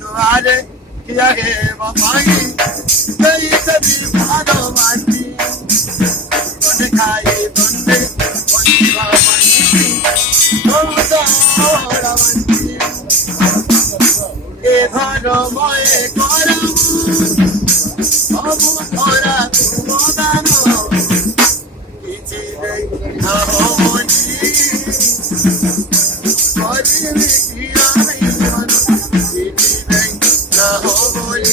দুয়ারে কিয়া হে বাবাই এই তবি ভালো মাটি বনে খাই বন্দে বন্দি বাবাই ও দোড়া মাটি এ ঘর ময়ে করাম অবু ধরা তুমদান কিছু নেই না হবনি করিবি কি আমি কিছু নেই না হবনি